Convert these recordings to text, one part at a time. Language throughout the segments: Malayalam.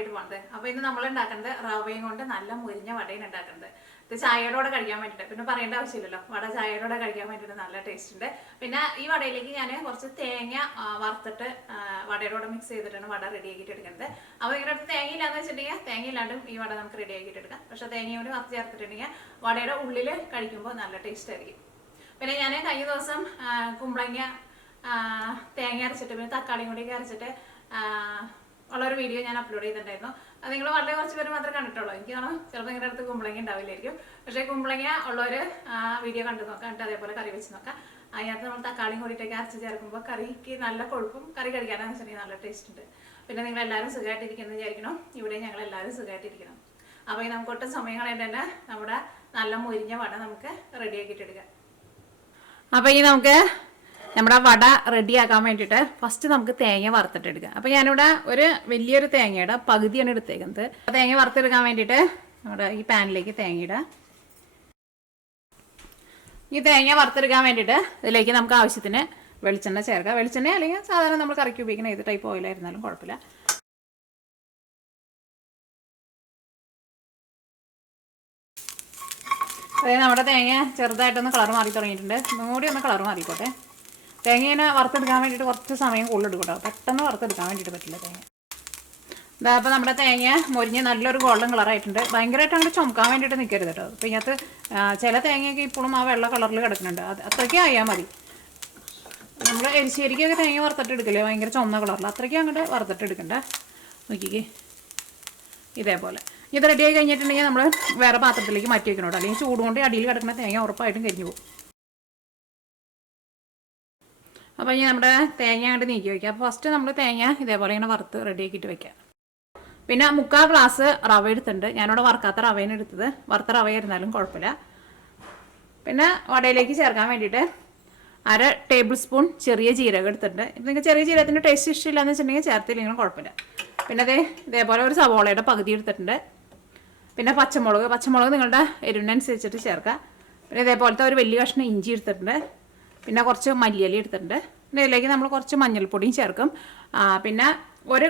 വേണ്ടിയിട്ട് പോകുന്നത്. അപ്പോൾ ഇന്ന് നമ്മൾ ഉണ്ടാക്കുന്നത് റവയും കൊണ്ട് നല്ല മുരിഞ്ഞ വടയാണ് ഉണ്ടാക്കുന്നത്. ഇത് ചായയോടെ കഴിക്കാൻ വേണ്ടിയിട്ട്, പിന്നെ പറയേണ്ട ആവശ്യമില്ലല്ലോ, വട ചായയോടെ കഴിക്കാൻ വേണ്ടിയിട്ട് നല്ല ടേസ്റ്റ് ഉണ്ട്. പിന്നെ ഈ വടയിലേക്ക് ഞാൻ കുറച്ച് തേങ്ങ വറുത്തിട്ട് വടയോടെ മിക്സ് ചെയ്തിട്ടാണ് വട റെഡി ആക്കിയിട്ട് എടുക്കുന്നത്. അപ്പോൾ നിങ്ങളുടെ അടുത്ത് തേങ്ങ ഇല്ലാന്ന് വെച്ചിട്ടുണ്ടെങ്കിൽ തേങ്ങ ഇല്ലാണ്ടും ഈ വട നമുക്ക് റെഡി ആക്കിയിട്ട് എടുക്കാം. പക്ഷേ തേങ്ങയോട് വറുത്ത് ചേർത്തിട്ടുണ്ടെങ്കിൽ വടയുടെ ഉള്ളിൽ കഴിക്കുമ്പോൾ നല്ല ടേസ്റ്റ് ആയിരിക്കും. പിന്നെ ഞാൻ കഴിഞ്ഞ ദിവസം കുമ്പളങ്ങ തേങ്ങ അരച്ചിട്ട് പിന്നെ തക്കാളിയും കൂടി അരച്ചിട്ട് ഉള്ളൊരു വീഡിയോ ഞാൻ അപ്ലോഡ് ചെയ്തിട്ടുണ്ടായിരുന്നു. അത് നിങ്ങൾ വളരെ കുറച്ച് പേര് മാത്രമേ കണ്ടിട്ടുള്ളൂ. എനിക്ക് കാണാം ചിലപ്പോൾ നിങ്ങളുടെ അടുത്ത് കുമ്പളങ്ങ ഉണ്ടാവില്ലായിരിക്കും. പക്ഷേ കുമ്പളങ്ങ ഉള്ളവർ വീഡിയോ കണ്ടു നോക്കാം, എന്നിട്ട് അതേപോലെ കറി വെച്ച് നോക്കാം. അതിനകത്ത് നമ്മൾ തക്കാളിയും കൂടിയിട്ടൊക്കെ അരച്ച് ചേർക്കുമ്പോൾ കറിക്ക് നല്ല കൊഴുപ്പും കറി കഴിക്കാനാണെന്ന് വെച്ചിട്ടുണ്ടെങ്കിൽ നല്ല ടേസ്റ്റ് ഉണ്ട്. പിന്നെ നിങ്ങളെല്ലാവരും സുഖമായിട്ടിരിക്കുന്നത് വിചാരിക്കണം. ഇവിടെ ഞങ്ങളെല്ലാവരും സുഖമായിട്ടിരിക്കണം. അപ്പോൾ ഈ നമുക്ക് ഒട്ടും സമയം കളയാണ്ട് തന്നെ നമ്മുടെ നല്ല മുരിഞ്ഞ വട നമുക്ക് റെഡിയാക്കിയിട്ട് എടുക്കാം. അപ്പോൾ ഇനി നമുക്ക് നമ്മുടെ വട റെഡിയാക്കാൻ വേണ്ടിയിട്ട് ഫസ്റ്റ് നമുക്ക് തേങ്ങ വറുത്തിട്ടെടുക്കാം. അപ്പോൾ ഞാനിവിടെ ഒരു വലിയൊരു തേങ്ങയുടെ പകുതിയാണ് എടുത്തേക്കുന്നത്. തേങ്ങ വറുത്തെടുക്കാൻ വേണ്ടിയിട്ട് നമ്മുടെ ഈ പാനിലേക്ക് തേങ്ങ ഇടാം. ഈ തേങ്ങ വറുത്തെടുക്കാൻ വേണ്ടിയിട്ട് ഇതിലേക്ക് നമുക്ക് ആവശ്യത്തിന് വെളിച്ചെണ്ണ ചേർക്കാം. വെളിച്ചെണ്ണ അല്ലെങ്കിൽ സാധാരണ നമ്മൾ കറിക്ക് ഉപയോഗിക്കുന്ന ഏത് ടൈപ്പ് ഓയിലായിരുന്നാലും കുഴപ്പമില്ല. അതായത് നമ്മുടെ തേങ്ങ ചെറുതായിട്ടൊന്ന് കളർ മാറി തുടങ്ങിയിട്ടുണ്ട്. ഒന്നുകൂടി ഒന്ന് കളർ മാറിക്കോട്ടെ. തേങ്ങേനെ വറുത്തെടുക്കാൻ വേണ്ടിയിട്ട് കുറച്ച് സമയം കൂടുതലെടുക്കും കേട്ടോ. പെട്ടെന്ന് വറുത്തെടുക്കാൻ വേണ്ടിയിട്ട് പറ്റില്ല തേങ്ങ. ഇതാ അപ്പോൾ നമ്മുടെ തേങ്ങ മൊരിഞ്ഞ് നല്ലൊരു ഗോൾഡൻ കളറായിട്ടുണ്ട്. ഭയങ്കരമായിട്ട് അങ്ങോട്ട് ചുമക്കാൻ വേണ്ടിയിട്ട് നിൽക്കരുത് കേട്ടോ. അപ്പോൾ ഇതിനകത്ത് ചില തേങ്ങയൊക്കെ ഇപ്പോഴും ആ വെള്ള കളറിൽ കിടക്കുന്നുണ്ട്. അത്രയ്ക്കും ആയാൽ മതി. നമ്മൾ എരിശ്ശേരിക്കൊക്കെ തേങ്ങ വറുത്തിട്ട് എടുക്കില്ലേ, ഭയങ്കര ചുമന്ന കളറിൽ, അത്രയ്ക്കും അങ്ങോട്ട് വറുത്തിട്ട് എടുക്കണ്ട. നോക്കിക്കേ ഇതേപോലെ. ഇത് റെഡിയായി കഴിഞ്ഞിട്ടുണ്ടെങ്കിൽ നമ്മൾ വേറെ പാത്രത്തിലേക്ക് മാറ്റി വെക്കണം കേട്ടോ. അല്ലെങ്കിൽ ചൂട് കൊണ്ട് അടിയിൽ കിടക്കുന്ന തേങ്ങ ഉറപ്പായിട്ടും കരിഞ്ഞു പോകും. അപ്പോൾ ഇനി നമ്മുടെ തേങ്ങ അങ്ങോട്ട് നീക്കി വയ്ക്കുക. അപ്പോൾ ഫസ്റ്റ് നമ്മൾ തേങ്ങ ഇതേപോലെ ഇങ്ങനെ വറുത്ത് റെഡിയാക്കിയിട്ട് വയ്ക്കുക. പിന്നെ 3/4 ഗ്ലാസ് റവ എടുത്തിട്ടുണ്ട്. ഞാനിവിടെ വറുക്കാത്ത റവേനെ എടുത്തത്. വറുത്ത റവയായിരുന്നാലും കുഴപ്പമില്ല. പിന്നെ വടയിലേക്ക് ചേർക്കാൻ വേണ്ടിയിട്ട് 1/2 ടേബിൾ സ്പൂൺ ചെറിയ ജീരകം എടുത്തിട്ടുണ്ട്. നിങ്ങൾക്ക് ചെറിയ ജീരകത്തിൻ്റെ ടേസ്റ്റ് ഇഷ്ടമില്ലാന്ന് വെച്ചിട്ടുണ്ടെങ്കിൽ ചേർത്തില്ലെങ്കിലും കുഴപ്പമില്ല. പിന്നെ ഇതേപോലെ ഒരു സവോളയുടെ പകുതി എടുത്തിട്ടുണ്ട്. പിന്നെ പച്ചമുളക് നിങ്ങളുടെ എരിവിനനുസരിച്ചിട്ട് ചേർക്കുക. പിന്നെ ഇതേപോലത്തെ ഒരു വലിയ കഷ്ണം ഇഞ്ചി എടുത്തിട്ടുണ്ട്. പിന്നെ കുറച്ച് മല്ലിയില എടുത്തിട്ടുണ്ട്. പിന്നെ ഇതിലേക്ക് നമ്മൾ കുറച്ച് മഞ്ഞൾപ്പൊടിയും ചേർക്കും. പിന്നെ ഒരു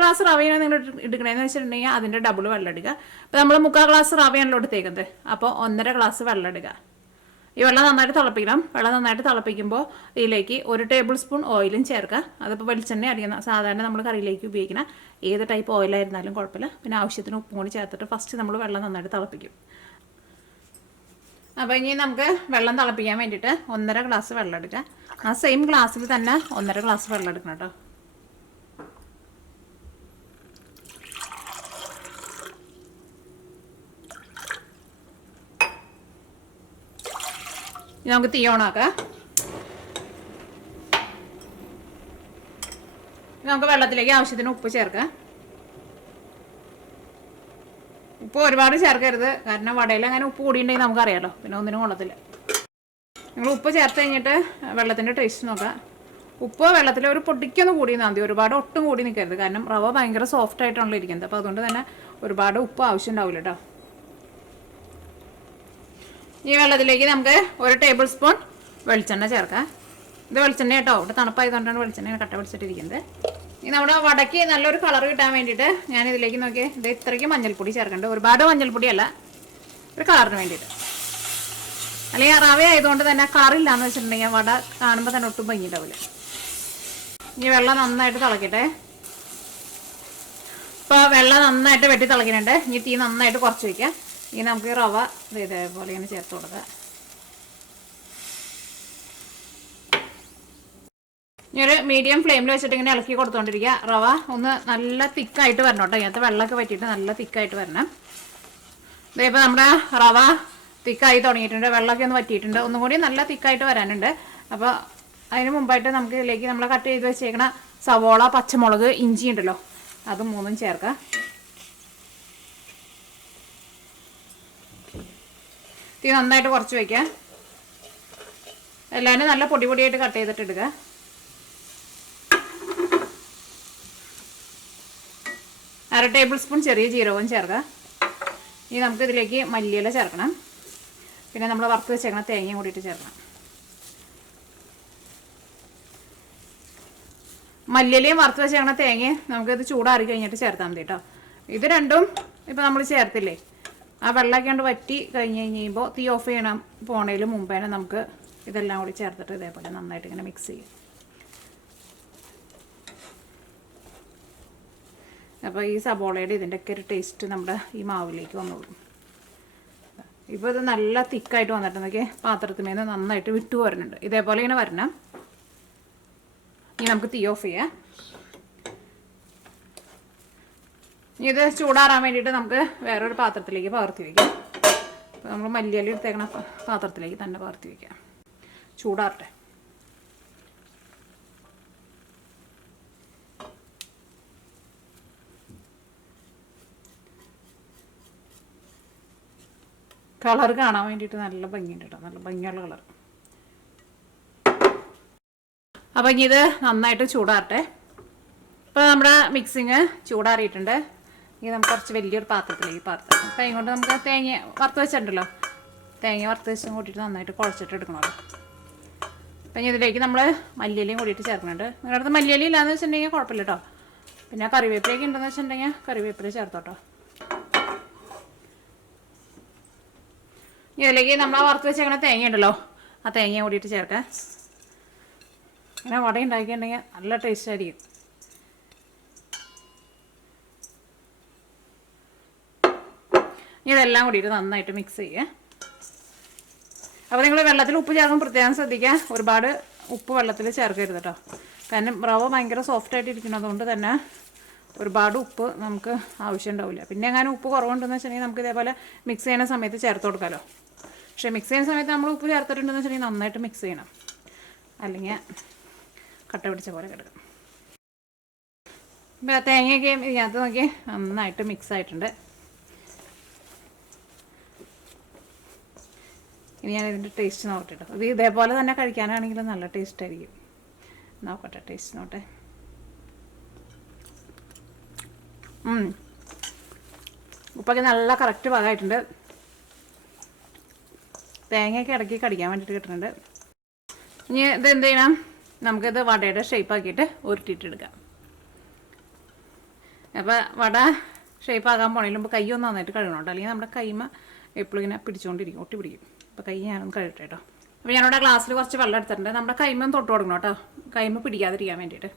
ഗ്ലാസ് റവയാണ് നിങ്ങൾ എടുക്കണമെന്ന് വെച്ചിട്ടുണ്ടെങ്കിൽ അതിൻ്റെ ഡബിൾ വെള്ളം എടുക്കുക. അപ്പോൾ നമ്മൾ 3/4 ഗ്ലാസ് റവയാണല്ലോ എടുത്തേക്കുന്നത്. അപ്പോൾ 1.5 ഗ്ലാസ് വെള്ളം എടുക്കുക. ഈ വെള്ളം നന്നായിട്ട് തിളപ്പിക്കണം. വെള്ളം നന്നായിട്ട് തിളപ്പിക്കുമ്പോൾ ഇതിലേക്ക് 1 ടേബിൾ സ്പൂൺ ഓയിലും ചേർക്കുക. അതിപ്പോൾ വെളിച്ചെണ്ണ അടിക്കുന്ന സാധാരണ നമ്മൾ കറിയിലേക്ക് ഉപയോഗിക്കുന്ന ഏത് ടൈപ്പ് ഓയിലായിരുന്നാലും കുഴപ്പമില്ല. പിന്നെ ആവശ്യത്തിന് ഉപ്പും കൂടി ചേർത്തിട്ട് ഫസ്റ്റ് നമ്മൾ വെള്ളം നന്നായിട്ട് തിളപ്പിക്കും. അപ്പോൾ ഇനി നമുക്ക് വെള്ളം തിളപ്പിക്കാൻ വേണ്ടിയിട്ട് 1.5 ഗ്ലാസ് വെള്ളം എടുക്കുക. ആ സെയിം ഗ്ലാസ്സിൽ തന്നെ 1.5 ഗ്ലാസ് വെള്ളം എടുക്കണം കേട്ടോ. നമുക്ക് തീ ഓണാക്കാം. നമുക്ക് വെള്ളത്തിലേക്ക് ആവശ്യത്തിന് ഉപ്പ് ചേർക്കാം. ഉപ്പ് ഒരുപാട് ചേർക്കരുത്, കാരണം വടയിൽ അങ്ങനെ ഉപ്പ് കൂടിയിട്ടുണ്ടെങ്കിൽ നമുക്കറിയാമല്ലോ, പിന്നെ ഒന്നിനും കൊള്ളത്തില്ല. നിങ്ങൾ ഉപ്പ് ചേർത്ത് കഴിഞ്ഞിട്ട് വെള്ളത്തിൻ്റെ ടേസ്റ്റ് നോക്കാം. ഉപ്പ് വെള്ളത്തിൽ ഒരു പൊടിക്കൊന്ന് കൂടി നിന്നാൽ മതി, ഒരുപാട് ഒട്ടും കൂടി നിൽക്കരുത്. കാരണം റവ ഭയങ്കര സോഫ്റ്റ് ആയിട്ടാണല്ലോ ഇരിക്കുന്നത്. അപ്പോൾ അതുകൊണ്ട് തന്നെ ഒരുപാട് ഉപ്പ് ആവശ്യം ഉണ്ടാവില്ല കേട്ടോ. ഈ വെള്ളത്തിലേക്ക് നമുക്ക് 1 ടേബിൾ സ്പൂൺ വെളിച്ചെണ്ണ ചേർക്കാം. ഇത് വെളിച്ചെണ്ണ കേട്ടോ, ഇവിടെ തണുപ്പായതുകൊണ്ടാണ് വെളിച്ചെണ്ണ കട്ട പിടിച്ചിട്ടിരിക്കുന്നത്. ഇനി നമ്മുടെ വടയ്ക്ക് നല്ലൊരു കളർ കിട്ടാൻ വേണ്ടിയിട്ട് ഞാൻ ഇതിലേക്ക് നോക്കി ഇത് ഇത്രയ്ക്ക് മഞ്ഞൾപ്പൊടി ചേർക്കേണ്ടത്. ഒരുപാട് മഞ്ഞൾപ്പൊടിയല്ല, ഒരു കളറിന് വേണ്ടിയിട്ട്. അല്ലെങ്കിൽ റവ ആയതുകൊണ്ട് തന്നെ കളറില്ലാന്ന് വെച്ചിട്ടുണ്ടെങ്കിൽ വട കാണുമ്പോൾ തന്നെ ഒട്ടും ഭംഗിയുണ്ടാവില്ല. ഇനി വെള്ളം നന്നായിട്ട് തിളക്കട്ടെ. ഇപ്പോൾ വെള്ളം നന്നായിട്ട് വെട്ടി തിളക്കുന്നുണ്ട്. ഇനി തീ നന്നായിട്ട് കുറച്ച് വയ്ക്കാം. ഇനി നമുക്ക് റവ ഇതേപോലെ ഇങ്ങനെ ചേർത്ത് കൊടുക്കാം. ഇനി ഒരു മീഡിയം ഫ്ലെയിമിൽ വെച്ചിട്ട് ഇങ്ങനെ ഇളക്കി കൊടുത്തുകൊണ്ടിരിക്കുക. റവ ഒന്ന് നല്ല തിക്കായിട്ട് വരണം കേട്ടോ. ഇതിനകത്ത് വെള്ളമൊക്കെ പറ്റിയിട്ട് നല്ല തിക്കായിട്ട് വരണം. ഇതേപ്പോൾ നമ്മുടെ റവ തിക്കായി തുടങ്ങിയിട്ടുണ്ട്, വെള്ളമൊക്കെ ഒന്ന് പറ്റിയിട്ടുണ്ട്. ഒന്നും കൂടി നല്ല തിക്കായിട്ട് വരാനുണ്ട്. അപ്പോൾ അതിന് മുമ്പായിട്ട് നമുക്ക് ഇതിലേക്ക് നമ്മൾ കട്ട് ചെയ്ത് വെച്ചേക്കണ സവോള, പച്ചമുളക്, ഇഞ്ചി ഉണ്ടല്ലോ, അത് 3ഉം ചേർക്കാം. തീ നന്നായിട്ട് കുറച്ച് വയ്ക്കുക. എല്ലാവരും നല്ല പൊടിയായിട്ട് കട്ട് ചെയ്തിട്ട് ഇടുക. അര ടേബിൾ സ്പൂൺ ചെറിയ ജീരകവും ചേർക്കുക. ഇനി നമുക്ക് ഇതിലേക്ക് മല്ലിയില ചേർക്കണം. പിന്നെ നമ്മൾ വറുത്ത് വെച്ചേക്കണം തേങ്ങയും കൂടിയിട്ട് ചേർക്കണം. മല്ലിയിലയും വറുത്ത് വെച്ചേക്കണ തേങ്ങ നമുക്കിത് ചൂടാറി കഴിഞ്ഞിട്ട് ചേർത്താൽ മതി കേട്ടോ. ഇത് രണ്ടും ഇപ്പം നമ്മൾ ചേർത്തില്ലേ, ആ വെള്ളമൊക്കെ കൊണ്ട് വറ്റി കഴിഞ്ഞ് കഴിയുമ്പോൾ തീ ഓഫ് ചെയ്യണം പോണേലും മുമ്പേനെ നമുക്ക് ഇതെല്ലാം കൂടി ചേർത്തിട്ട് ഇതേപോലെ നന്നായിട്ട് ഇങ്ങനെ മിക്സ് ചെയ്യും. അപ്പോൾ ഈ സബോളയുടെ ഇതിൻ്റെയൊക്കെ ഒരു ടേസ്റ്റ് നമ്മുടെ ഈ മാവിലേക്ക് വന്നോളും. ഇപ്പോൾ ഇത് നല്ല തിക്കായിട്ട് വന്നിട്ടുണ്ടെങ്കിൽ പാത്രത്തിമേന്ന് നന്നായിട്ട് വിട്ടു വരുന്നുണ്ട്. ഇതേപോലെ ഇങ്ങനെ വരണം. ഇനി നമുക്ക് തീ ഓഫ് ചെയ്യാം. ഇത് ചൂടാറാൻ വേണ്ടിയിട്ട് നമുക്ക് വേറൊരു പാത്രത്തിലേക്ക് പകർത്തി വയ്ക്കാം. അപ്പോൾ നമ്മൾ മല്ലിയില എടുത്തേക്കണ പാത്രത്തിലേക്ക് തന്നെ പകർത്തി വയ്ക്കാം. ചൂടാറട്ടെ. കളർ കാണാൻ വേണ്ടിയിട്ട് നല്ല ഭംഗിയുണ്ട് കേട്ടോ, നല്ല ഭംഗിയുള്ള കളർ. അപ്പം ഇനി ഇത് നന്നായിട്ട് ചൂടാറട്ടെ. ഇപ്പോൾ നമ്മുടെ മിക്സിങ് ചൂടാറിയിട്ടുണ്ട്. ഇനി നമുക്ക് കുറച്ച് വലിയൊരു പാത്രത്തിലേക്ക് പകർത്താം. അപ്പം അതുകൊണ്ട് നമുക്ക് തേങ്ങ വറുത്ത് വെച്ചിട്ടുണ്ടല്ലോ, തേങ്ങ വറുത്ത് വെച്ചും കൂട്ടിയിട്ട് നന്നായിട്ട് കുഴച്ചിട്ട് എടുക്കണമല്ലോ. അപ്പം ഇനി ഇതിലേക്ക് നമ്മൾ മല്ലിയിലയും കൂടിയിട്ട് ചേർക്കുന്നുണ്ട്. നിങ്ങളുടെ അടുത്ത് മല്ലിയില ഇല്ലാന്ന് വെച്ചിട്ടുണ്ടെങ്കിൽ കുഴപ്പമില്ല കേട്ടോ. പിന്നെ കറിവേപ്പിലയൊക്കെ ഉണ്ടെന്ന് വെച്ചിട്ടുണ്ടെങ്കിൽ കറിവേപ്പില ചേർത്തോട്ടോ. ഇതിലേക്ക് നമ്മൾ വറുത്ത് വെച്ചേക്കണ തേങ്ങ ഉണ്ടല്ലോ, ആ തേങ്ങ കൂടിയിട്ട് ചേർക്കാം. ഇങ്ങനെ വട ഉണ്ടാക്കിയിട്ടുണ്ടെങ്കിൽ നല്ല ടേസ്റ്റ് ആയിരിക്കും. ഇതെല്ലാം കൂടിയിട്ട് നന്നായിട്ട് മിക്സ് ചെയ്യുക. അപ്പോൾ നിങ്ങൾ വെള്ളത്തിൽ ഉപ്പ് ചേർക്കുമ്പോൾ പ്രത്യേകം ശ്രദ്ധിക്കുക, ഒരുപാട് ഉപ്പ് വെള്ളത്തിൽ ചേർക്കരുത് കേട്ടോ. കാരണം റവ ഭയങ്കര സോഫ്റ്റായിട്ട് ഇരിക്കുന്നതുകൊണ്ട് തന്നെ ഒരുപാട് ഉപ്പ് നമുക്ക് ആവശ്യം ഉണ്ടാവില്ല. പിന്നെ അങ്ങനെ ഉപ്പ് കുറവുണ്ടെന്ന് വെച്ചിട്ടുണ്ടെങ്കിൽ നമുക്ക് ഇതേപോലെ മിക്സ് ചെയ്യുന്ന സമയത്ത് ചേർത്ത് കൊടുക്കാമല്ലോ. പക്ഷേ മിക്സ് ചെയ്യുന്ന സമയത്ത് നമ്മൾ ഉപ്പ് ചേർത്തിട്ടുണ്ടെന്ന് വെച്ചിട്ടുണ്ടെങ്കിൽ നന്നായിട്ട് മിക്സ് ചെയ്യണം, അല്ലെങ്കിൽ കട്ട പിടിച്ച പോലെ കിടക്കും. ഇപ്പോൾ തേങ്ങയൊക്കെ ഇതിനകത്ത് നോക്കി നന്നായിട്ട് മിക്സ് ആയിട്ടുണ്ട്. ഇനി ഞാൻ ഇതിൻ്റെ ടേസ്റ്റ് നോക്കട്ടെ കേട്ടോ. ഇത് ഇതേപോലെ തന്നെ കഴിക്കാനാണെങ്കിൽ നല്ല ടേസ്റ്റ് ആയിരിക്കും. നോക്കട്ടെ, ടേസ്റ്റ് നോട്ടെ. ഉപ്പൊക്കെ നല്ല കറക്റ്റ് ഭാഗമായിട്ടുണ്ട്. തേങ്ങയൊക്കെ ഇടയ്ക്ക് കടിക്കാൻ വേണ്ടിയിട്ട് കിട്ടുന്നുണ്ട്. ഇനി ഇത് എന്ത് ചെയ്യണം, നമുക്കിത് വടയുടെ ഷേപ്പാക്കിയിട്ട് ഉരുട്ടിയിട്ടെടുക്കാം. അപ്പോൾ വട ഷേപ്പാക്കാൻ പോണതിന് മുമ്പ് കൈ ഒന്ന് നന്നായിട്ട് കഴുകണോട്ടോ, അല്ലെങ്കിൽ നമ്മുടെ കൈമ എപ്പോഴും ഇങ്ങനെ പിടിച്ചുകൊണ്ടിരിക്കും, ഒട്ടി പിടിക്കും. അപ്പോൾ കൈ ഞാനൊന്ന് കഴുകട്ടെ കേട്ടോ. അപ്പോൾ ഞാനിവിടെ ഗ്ലാസ്സിൽ കുറച്ച് വെള്ളം എടുത്തിട്ടുണ്ട്. നമ്മുടെ കൈമ തൊട്ട് കൊടുക്കണം കേട്ടോ, കൈമ പിടിക്കാതിരിക്കാൻ വേണ്ടിയിട്ട്.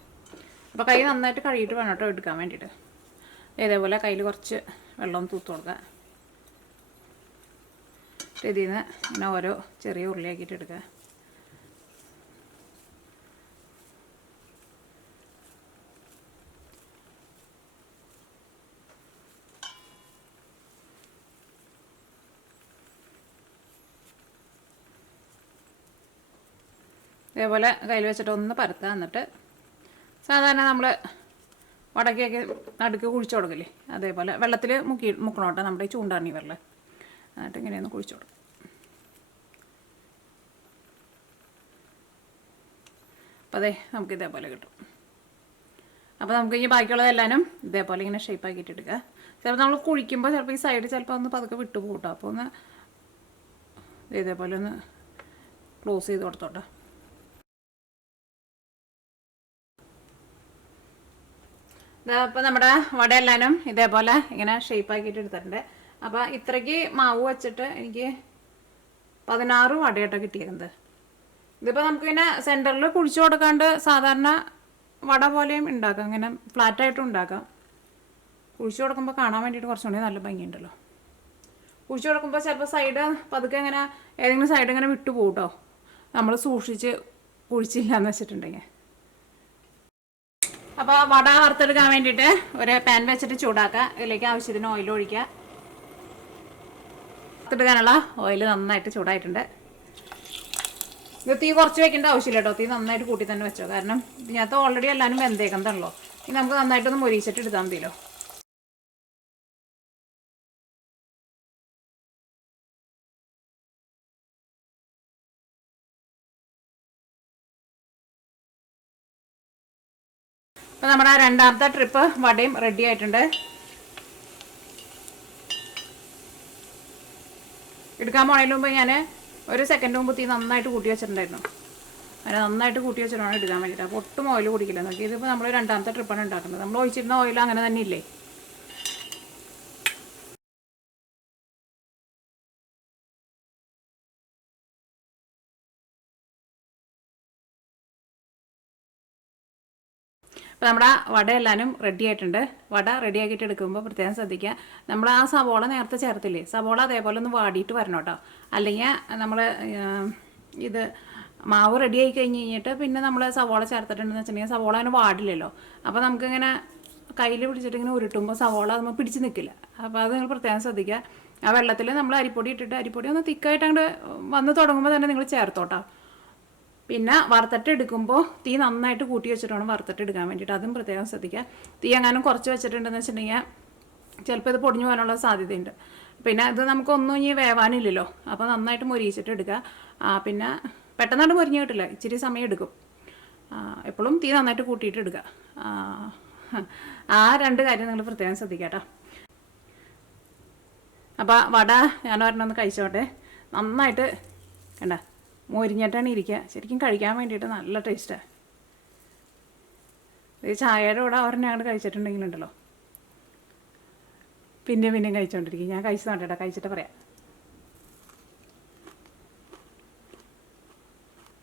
അപ്പോൾ കൈ നന്നായിട്ട് കഴുകിയിട്ട് വേണം കേട്ടോ എടുക്കാൻ വേണ്ടിയിട്ട്. ഇതേപോലെ കയ്യിൽ കുറച്ച് വെള്ളം തൂത്ത് കൊടുക്കുക. ഇതിൽ നിന്ന് ഇങ്ങനെ ഓരോ ചെറിയ ഉരുളിയാക്കിയിട്ട് എടുക്കുക. ഇതേപോലെ കയ്യിൽ വെച്ചിട്ട് ഒന്ന് പരത്തുക. എന്നിട്ട് സാധാരണ നമ്മൾ വടക്കൊക്കെ നടുക്ക് കുഴിച്ചു കൊടുക്കില്ലേ, അതേപോലെ വെള്ളത്തിൽ മുക്കണോട്ടെ നമ്മുടെ ഈ ചൂണ്ടാണി വെള്ളം. എന്നിട്ട് ഇങ്ങനെയൊന്ന് കുഴിച്ചു കൊടുക്കും. അപ്പോൾ അതെ നമുക്ക് ഇതേപോലെ കിട്ടും. അപ്പോൾ നമുക്ക് ഈ ബാക്കിയുള്ളതെല്ലാനും ഇതേപോലെ ഇങ്ങനെ ഷേപ്പാക്കിയിട്ട് എടുക്കുക. ചിലപ്പോൾ നമ്മൾ കുഴിക്കുമ്പോൾ ചിലപ്പോൾ ഈ സൈഡ് ചിലപ്പോൾ ഒന്ന് പതുക്കെ വിട്ടു പോകട്ടോ. അപ്പോൾ ഒന്ന് ഇതേപോലെ ഒന്ന് ക്ലോസ് ചെയ്ത് കൊടുത്തോട്ടോ. അപ്പോൾ നമ്മുടെ വടയെല്ലാനും ഇതേപോലെ ഇങ്ങനെ ഷേപ്പാക്കിയിട്ട് എടുത്തിട്ടുണ്ട്. അപ്പോൾ ഇത്രയ്ക്ക് മാവ് വെച്ചിട്ട് എനിക്ക് 16 വടയായിട്ടോ കിട്ടിയിരുന്നത്. ഇതിപ്പോൾ നമുക്ക് ഇങ്ങനെ സെൻറ്ററിൽ കുഴിച്ചു കൊടുക്കാണ്ട് സാധാരണ വട പോലെയും ഉണ്ടാക്കാം, ഇങ്ങനെ ഫ്ലാറ്റായിട്ടും ഉണ്ടാക്കാം. കുഴിച്ചു കൊടുക്കുമ്പോൾ കാണാൻ വേണ്ടിയിട്ട് കുറച്ചുകൂടി നല്ല ഭംഗിയുണ്ടല്ലോ. കുഴിച്ചു കൊടുക്കുമ്പോൾ ചിലപ്പോൾ സൈഡ് പതുക്കെ ഇങ്ങനെ ഏതെങ്കിലും സൈഡ് ഇങ്ങനെ വിട്ടു പോകും കേട്ടോ, നമ്മൾ സൂക്ഷിച്ച് കുഴിച്ചില്ല എന്ന് വെച്ചിട്ടുണ്ടെങ്കിൽ. അപ്പോൾ വട വറുത്തെടുക്കാൻ വേണ്ടിയിട്ട് ഒരു പാൻ വെച്ചിട്ട് ചൂടാക്കുക. ഇതിലേക്ക് ആവശ്യത്തിന് ഓയിൽ ഒഴിക്കുക. വറുത്തെടുക്കാനുള്ള ഓയിൽ നന്നായിട്ട് ചൂടായിട്ടുണ്ട്. ഇത് തീ കുറച്ച് വെക്കേണ്ട ആവശ്യമില്ല കേട്ടോ, തീ നന്നായിട്ട് കൂട്ടി തന്നെ വെച്ചോ. കാരണം ഇതിനകത്ത് ഓൾറെഡി എല്ലാവരും വെന്തേക്കുന്നതാണല്ലോ. ഇനി നമുക്ക് നന്നായിട്ടൊന്ന് മൊരിച്ചിട്ട് എടുത്താൽ മതിയല്ലോ. അപ്പോൾ നമ്മുടെ രണ്ടാമത്തെ ട്രിപ്പ് വടയും റെഡി ആയിട്ടുണ്ട്. എടുക്കാൻ പോണതിന് മുമ്പ് ഞാൻ ഒരു സെക്കൻഡ് മുമ്പ് തീ നന്നായിട്ട് കൂട്ടി വെച്ചിട്ടുണ്ടായിരുന്നു. അതിനെ നന്നായിട്ട് കൂട്ടി വെച്ചിട്ട് വേണം എടുക്കാൻ വേണ്ടിയിട്ട്. അപ്പോൾ ഒട്ടും ഓയിൽ കുടിക്കില്ല നോക്കി. ഇതിപ്പോൾ നമ്മൾ രണ്ടാമത്തെ ട്രിപ്പാണ് ഉണ്ടാക്കുന്നത്. നമ്മൾ ഒഴിച്ചിരുന്ന ഓയിൽ അങ്ങനെ തന്നെ ഇല്ലേ. അപ്പോൾ നമ്മുടെ വട എല്ലാവരും റെഡി ആയിട്ടുണ്ട്. വട റെഡി ആക്കിയിട്ട് എടുക്കുമ്പോൾ പ്രത്യേകം ശ്രദ്ധിക്കുക, നമ്മൾ ആ സവോള നേരത്തെ ചേർത്തില്ലേ, സവോള അതേപോലെ ഒന്ന് വാടിയിട്ട് വരണം കേട്ടോ. അല്ലെങ്കിൽ നമ്മൾ ഇത് മാവ് റെഡി ആയി കഴിഞ്ഞിട്ട് പിന്നെ നമ്മൾ സവോള ചേർത്തിട്ടുണ്ടെന്ന് വെച്ചിട്ടുണ്ടെങ്കിൽ സവോള അങ്ങനെ വാടില്ലല്ലോ. അപ്പോൾ നമുക്കിങ്ങനെ കയ്യിൽ പിടിച്ചിട്ട് ഇങ്ങനെ ഉരുട്ടുമ്പോൾ സവോള നമ്മൾ പിടിച്ച് നിൽക്കില്ല. അപ്പോൾ അത് നിങ്ങൾ പ്രത്യേകം ശ്രദ്ധിക്കുക. ആ വെള്ളത്തിൽ നമ്മൾ അരിപ്പൊടി ഇട്ടിട്ട് അരിപ്പൊടി ഒന്ന് തിക്കായിട്ട് അങ്ങോട്ട് വന്ന് തുടങ്ങുമ്പോൾ തന്നെ നിങ്ങൾ ചേർത്തോട്ടോ. പിന്നെ വറുത്തിട്ട് എടുക്കുമ്പോൾ തീ നന്നായിട്ട് കൂട്ടി വെച്ചിട്ട് വേണം വറുത്തിട്ട് എടുക്കാൻ വേണ്ടിയിട്ട്. അതും പ്രത്യേകം ശ്രദ്ധിക്കുക. തീ എങ്ങാനും കുറച്ച് വെച്ചിട്ടുണ്ടെന്ന് വെച്ചിട്ടുണ്ടെങ്കിൽ ചിലപ്പോൾ ഇത് പൊടിഞ്ഞു പോകാനുള്ള സാധ്യതയുണ്ട്. പിന്നെ ഇത് നമുക്കൊന്നും ഇനി വേവാനില്ലല്ലോ. അപ്പോൾ നന്നായിട്ട് മൊരിയിച്ചിട്ട് എടുക്കുക. പിന്നെ പെട്ടെന്നായിട്ട് മൊരിഞ്ഞ് കിട്ടില്ല, ഇച്ചിരി സമയം എടുക്കും. എപ്പോഴും തീ നന്നായിട്ട് കൂട്ടിയിട്ട് എടുക്കുക. ആ രണ്ട് കാര്യം നിങ്ങൾ പ്രത്യേകം ശ്രദ്ധിക്കുക കേട്ടോ. അപ്പോൾ വട ഞാൻ ഒരെണ്ണം കഴിച്ചോട്ടെ. നന്നായിട്ട് കണ്ട മൊരിഞ്ഞിട്ടാണ് ഇരിക്കുക. ശരിക്കും കഴിക്കാൻ വേണ്ടിയിട്ട് നല്ല ടേസ്റ്റാണ്. ഈ ചായയുടെ കൂടെ ഒരെണ്ണം അങ്ങോട്ട് കഴിച്ചിട്ടുണ്ടെങ്കിലുണ്ടല്ലോ പിന്നെയും കഴിച്ചുകൊണ്ടിരിക്കും. ഞാൻ കഴിച്ചു നോട്ടേട്ടാ, കഴിച്ചിട്ട് പറയാം.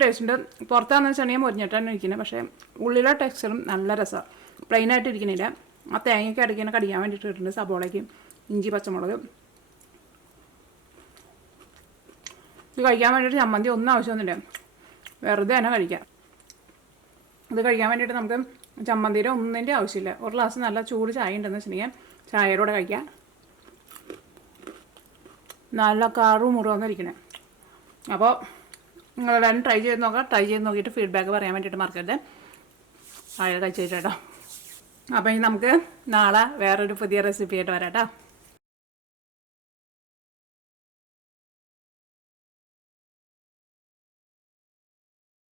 ടേസ്റ്റുണ്ട്. പുറത്താന്ന് വെച്ചിട്ടുണ്ടെങ്കിൽ മൊരിഞ്ഞിട്ടാണ് ഇരിക്കുന്നത്. പക്ഷേ ഉള്ളിലെ ടെക്സ്ചറും നല്ല രസമാണ്. പ്ലെയിനായിട്ട് ഇരിക്കണില്ല. ആ തേങ്ങയ്ക്ക് ഇടയ്ക്ക് കടിക്കാൻ വേണ്ടിയിട്ട് ഇട്ടിട്ടുണ്ട്. സബോളയ്ക്ക് ഇഞ്ചി പച്ചമുളക്. ഇത് കഴിക്കാൻ വേണ്ടിയിട്ട് ചമ്മന്തി ഒന്നും ആവശ്യമൊന്നുമില്ല, വെറുതെ തന്നെ കഴിക്കാം. ഇത് കഴിക്കാൻ വേണ്ടിയിട്ട് നമുക്ക് ചമ്മന്തിയുടെ ഒന്നിൻ്റെ ആവശ്യമില്ല. ഒരു ഗ്ലാസ് നല്ല ചൂട് ചായ ഉണ്ടെന്ന് വെച്ചിട്ടുണ്ടെങ്കിൽ ചായയുടെ കൂടെ കഴിക്കാം. നല്ല കാറും മുറുവന്നിരിക്കണേ. അപ്പോൾ നിങ്ങളെല്ലാവരും ട്രൈ ചെയ്ത് നോക്കാം. ട്രൈ ചെയ്ത് നോക്കിയിട്ട് ഫീഡ്ബാക്ക് പറയാൻ വേണ്ടിയിട്ട് മറക്കരുത്. ചായ കഴിച്ചു കേട്ടോ. അപ്പോൾ ഇനി നമുക്ക് നാളെ വേറൊരു പുതിയ റെസിപ്പി ആയിട്ട് വരാം കേട്ടോ.